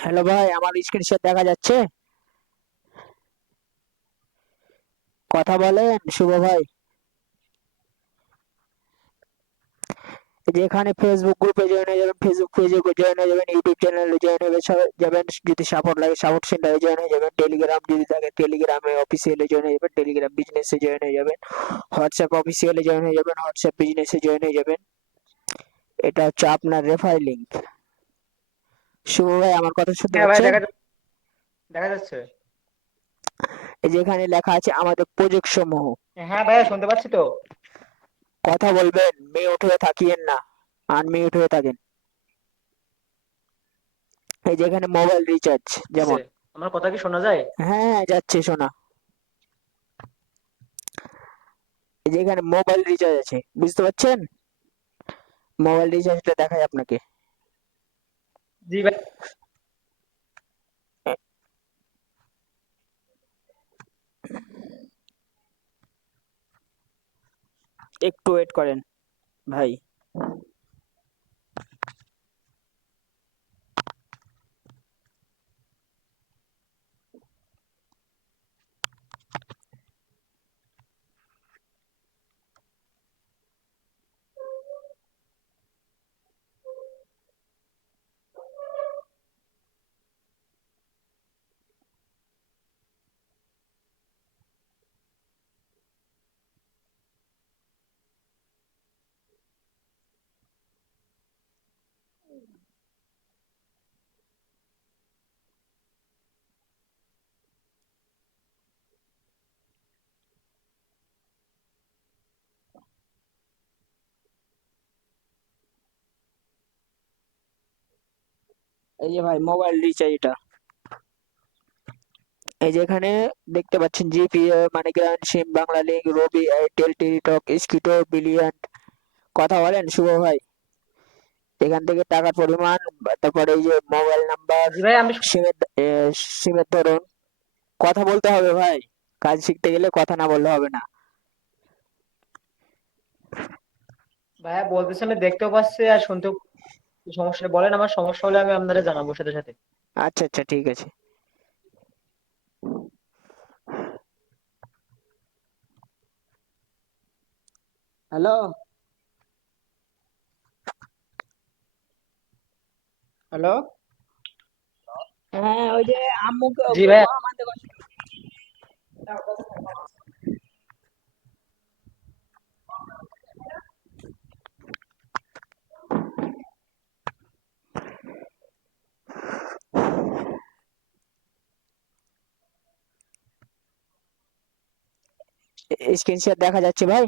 Hello ভাই, আমার screenshot দেখা যাচ্ছে? কথা বলেন শুভ ভাই। এই যে এখানে ফেসবুক গ্রুপে জয়েন হয়ে যাবেন, ফেসবুক পেজে জয়েন হয়ে যাবেন, ইউটিউব চ্যানেলে জয়েন হয়ে যাবেন, যদি সাপোর্ট লাগে সাপোর্ট সেন্টারে জয়েন হয়ে যাবেন, টেলিগ্রাম যদি থাকে টেলিগ্রামে অফিসিয়ালে জয়েন হয়ে যাবেন, টেলিগ্রাম বিজনেসে জয়েন হয়ে যাবেন, হোয়াটসঅ্যাপ অফিসিয়ালে জয়েন হয়ে যাবেন, হোয়াটসঅ্যাপ বিজনেসে জয়েন হয়ে যাবেন। এটা হচ্ছে আপনার রেফার লিংক। শুভ ভাই, আমার কথা শুনতে হ্যাঁ ভাই, পাচ্ছেন? দেখা যাচ্ছে। এই যে এখানে লেখা আছে আমাদের প্রজেক্ট সমূহ। হ্যাঁ ভাইয়া, শুনতে পাচ্ছি তো। কথা বলবেন, মিউট হয়ে থাকিয়েন না, আনমিউট হয়ে থাকেন। এই যে এখানে মোবাইল রিচার্জ আছে। যেমন। আমার কথা কি শোনা যায়? হ্যাঁ হ্যাঁ, যাচ্ছে শোনা। এই যে এখানে মোবাইল রিচার্জ আছে, বুঝতে পারছেন? মোবাইল রিচার্জটা দেখাই আপনাকে। জি ভাই। এ- একটু ওয়েট করেন ভাই। এই যে ভাই মোবাইল রিচার্জ এটা। এই যে এখানে দেখতে পাচ্ছেন জিপি, মানে গ্রামীণ সিম, বাংলা লিঙ্ক, রবি, এয়ারটেল, টেলিটক, স্কিটো, বিলিয়ন। কথা বলেন শুভ ভাই। এখান থেকে টাকার পরিমাণ, তারপরে এই যে মোবাইল নাম্বার, জি ভাই, আমি সিমের এ, সিমের ধরন। কথা বলতে হবে ভাই, কাজ শিখতে গেলে কথা না বললে হবে না। ভাইয়া বলতেছি, আমি দেখতেও পাচ্ছি আর শুনতেও। কি সমস্যা বলেন, আমার সমস্যা হলে আমি আপনাদের জানাবো সাথে সাথে। আচ্ছা আচ্ছা, ঠিক আছে। হ্যালো। হ্যালো। হ্যাঁ, ওই যে আম্মুকে জি ভাইয়া। মহাম আনতে গেছিল। স্ক্রিনশট দেখা যাচ্ছে ভাই?